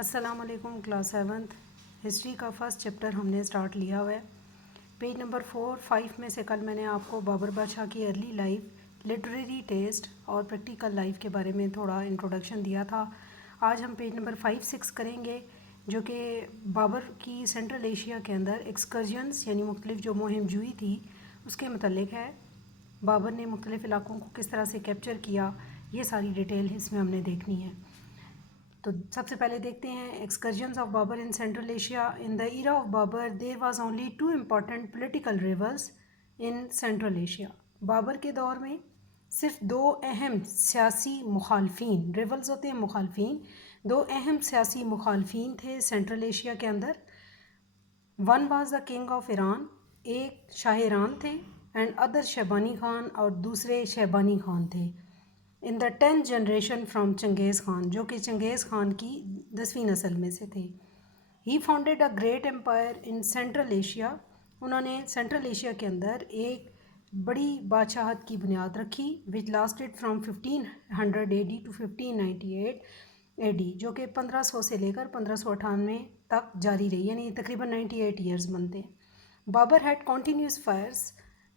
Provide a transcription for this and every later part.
السلام علیکم class 7 history کا فرسٹ چیپٹر ہم نے سٹارٹ لیا ہوا ہے. پیج نمبر 4-5 میں سے کل میں نے آپ کو بابر بادشاہ کی ارلی لائف، لٹریری ٹیسٹ اور پریکٹیکل لائف کے بارے میں تھوڑا انٹروڈکشن دیا تھا. آج ہم پیج نمبر 5-6 کریں گے جو کہ بابر کی سینٹرل ایشیا کے اندر ایکسکرجنس یعنی مختلف جو مہم جوئی تھی اس کے متعلق ہے. بابر نے مختلف علاقوں کو کس طرح سے کیپچر کیا، یہ ساری ڈیٹیل اس میں ہم نے دیکھنی ہے. تو سب سے پہلے دیکھتے ہیں excursions of Babur in central Asia. In the era of Babur there was only 2 important political rivals in central Asia. Babur کے دور میں صرف 2 اہم سیاسی مخالفین، ریولز ہوتے ہیں مخالفین، 2 اہم سیاسی مخالفین تھے سینٹرل ایشیا کے اندر. One was the king of Iran, ایک شاہ ایران تھے، اینڈ ادر شیبانی خان، اور دوسرے شیبانی خان تھے. ان دا 10th جنریشن فرام چنگیز خان، جو کہ چنگیز خان کی 10ویں نسل میں سے تھے. He founded a great empire in central Asia. انہوں نے سینٹرل ایشیا کے اندر ایک بڑی بادشاہت کی بنیاد رکھی which lasted from 1500 AD to 1598 AD، جو کہ 1500 سے لے کر 1598 تک جاری رہی، یعنی تقریباً 98 ایئرز بنتے ہیں. Babur had continuous fierce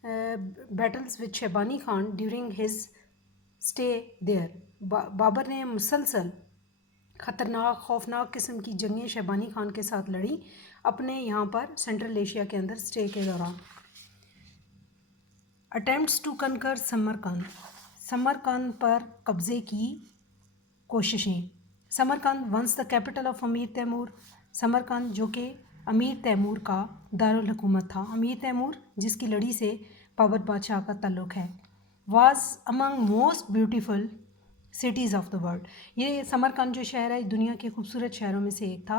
battles with Shaybani Khan during his stay there. Babur نے مسلسل خطرناک خوفناک قسم کی جنگیں شیبانی خان کے ساتھ لڑیں اپنے یہاں پر سینٹرل ایشیا کے اندر اسٹے کے دوران. Attempts to conquer Samarkand, Samarkand پر قبضے کی کوششیں. Samarkand once the capital of Amir Timur. Samarkand جو کہ امیر تیمور کا دارالحکومت تھا. امیر تیمور جس کی لڑی سے بابر بادشاہ کا تعلق ہے. Was among most beautiful cities of the world. یہ سمرقند جو شہر ہے دنیا کے خوبصورت شہروں میں سے ایک تھا.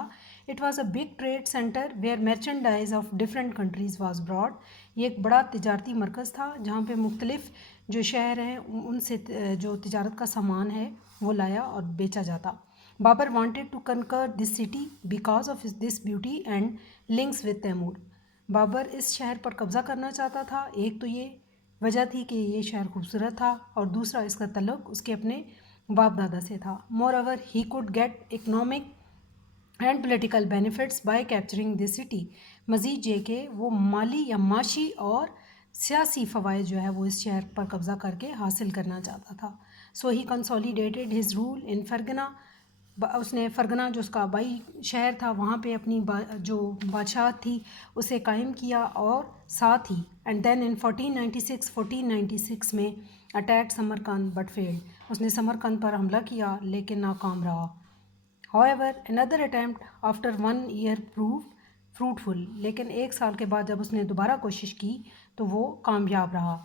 It was a big trade centre where merchandise of different countries was brought. یہ ایک بڑا تجارتی مرکز تھا جہاں پہ مختلف جو شہر ہیں ان سے جو تجارت کا سامان ہے وہ لایا اور بیچا جاتا. Babur wanted to conquer this city because of this beauty and links with Timur. Babur اس شہر پر قبضہ کرنا چاہتا تھا. ایک تو یہ وجہ تھی کہ یہ شہر خوبصورت تھا، اور دوسرا اس کا تعلق اس کے اپنے باپ دادا سے تھا. Moreover he could get economic and political benefits by capturing this city. مزید یہ کہ وہ مالی یا معاشی اور سیاسی فوائد جو ہے وہ اس شہر پر قبضہ کر کے حاصل کرنا چاہتا تھا. سو ہی کنسولیڈیٹڈ ہز رول ان فرگنا. اس نے فرگنہ جو اس کا آبائی شہر تھا وہاں پہ اپنی جو بادشاہت تھی اسے قائم کیا، اور ساتھ ہی اینڈ دین ان 1496 میں اٹیک سمرقند بٹ فیلڈ. اس نے سمرقند پر حملہ کیا لیکن ناکام رہا. however another attempt after 1 year proved fruitful. لیکن 1 سال کے بعد جب اس نے دوبارہ کوشش کی تو وہ کامیاب رہا.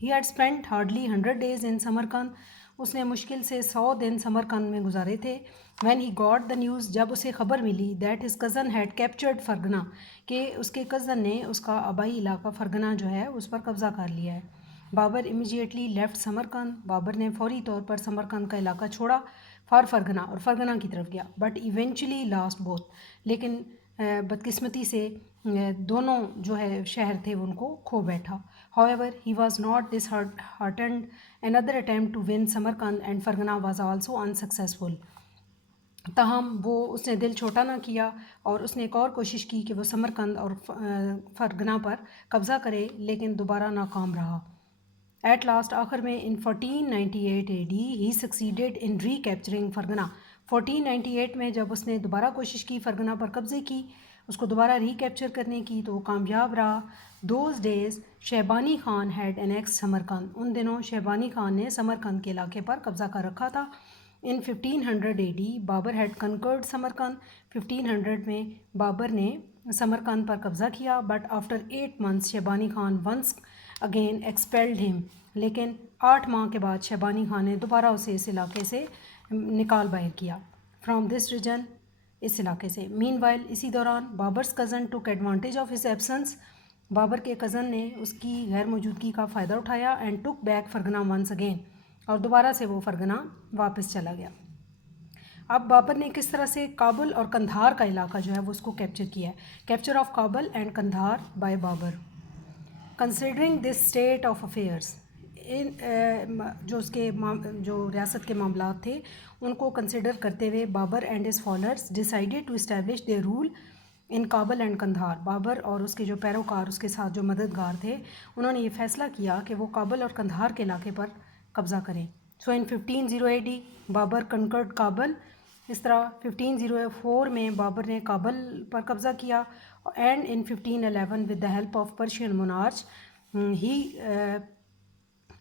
he had spent hardly 100 days in Samarkand. اس نے مشکل سے 100 دن سمرقند میں گزارے تھے. when he got the news، جب اسے خبر ملی that his cousin had captured فرگنا، کہ اس کے کزن نے اس کا آبائی علاقہ فرگنا جو ہے اس پر قبضہ کر لیا ہے. Babur immediately left Samarkand. Babur نے فوری طور پر سمرقند کا علاقہ چھوڑا فار فرگنا، اور فرگنا کی طرف گیا. But eventually last both. لیکن بدقسمتی سے دونوں جو ہے شہر تھے ان کو کھو بیٹھا. however he was not disheartened. another attempt to win Samarkand and فرگنا was also unsuccessful. تاہم وہ اس نے دل چھوٹا نہ کیا اور اس نے ایک اور کوشش کی کہ وہ سمرقند اور فرگنا پر قبضہ کرے، لیکن دوبارہ ناکام رہا. ایٹ لاسٹ آخر میں in 1498 AD he succeeded in recapturing Fergana. 1498 میں جب اس نے دوبارہ کوشش کی فرگنا پر قبضے کی، اس کو دوبارہ ری کیپچر کرنے کی، تو وہ کامیاب رہا. Those days Shaibani Khan had annexed Samarkand. ان دنوں شیبانی خان نے سمرقند کے علاقے پر قبضہ کر رکھا تھا. In 1500 AD Babur had conquered Samarkand. 1500 میں بابر نے سمرقند پر قبضہ کیا. But after 8 months Shaybani Khan once again expelled him. لیکن 8 ماہ کے بعد شیبانی خان نے دوبارہ اسے اس علاقے سے نکال باہر کیا. فرام دس ریجن، اس علاقے سے. مین وائل، اسی دوران بابرس کزن ٹوک advantage of his absence. Babar کے کزن نے اس کی غیر موجودگی کا فائدہ اٹھایا. And took back Fergana once again, اور دوبارہ سے وہ فرگنا واپس چلا گیا. اب بابر نے کس طرح سے کابل اور قندھار کا علاقہ جو ہے وہ اس کو کیپچر کیا ہے. Capture of Kabul and Kandahar by Babar. Considering this state of affairs, جو اس کے جو ریاست کے معاملات تھے ان کو کنسیڈر کرتے ہوئے Babur and his followers decided to establish their rule in Kabul and Kandahar. Babur اور اس کے جو پیروکار اس کے ساتھ جو مددگار تھے انہوں نے یہ فیصلہ کیا کہ وہ کابل اور قندھار کے علاقے پر قبضہ کریں. سو ان 1508 AD بابر کنکرڈ کابل. اس طرح 1504 میں بابر نے کابل پر قبضہ کیا and in 1511 with the help of Persian monarch he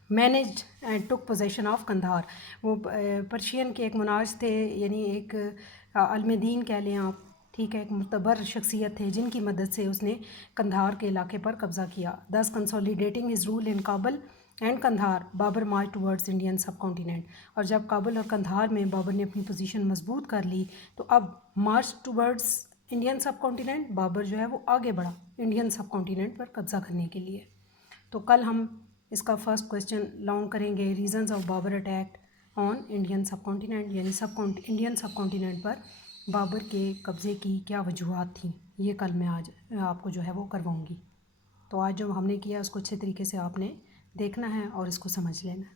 managed and took position of Kandahar. وہ پرشین کے ایک مناج تھے, یعنی ایک عالم دین کہہ لیں آپ, ٹھیک ہے, ایک معتبر شخصیت تھے جن کی مدد سے اس نے قندھار کے علاقے پر قبضہ کیا. thus consolidating his rule in Kabul and Kandahar Babar March towards Indian sub continent. اور جب کابل اور قندھار میں بابر نے اپنی پوزیشن مضبوط کر لی تو اب مارچ ٹورڈز انڈین سب کانٹیننٹ, بابر جو ہے وہ آگے بڑھا انڈین سب کانٹیننٹ پر قبضہ کرنے کے لیے. تو کل ہم اس کا فرسٹ کویسچن لانگ کریں گے, reasons of Babar attack on Indian sub continent, یعنی انڈین سب کانٹیننٹ پر بابر کے قبضے کی کیا وجوہات تھیں. یہ کل میں آج آپ کو جو ہے وہ کرواؤں گی. تو آج جو ہم نے کیا اس کو اچھے طریقے سے آپ نے دیکھنا ہے اور اس کو سمجھ لینا ہے.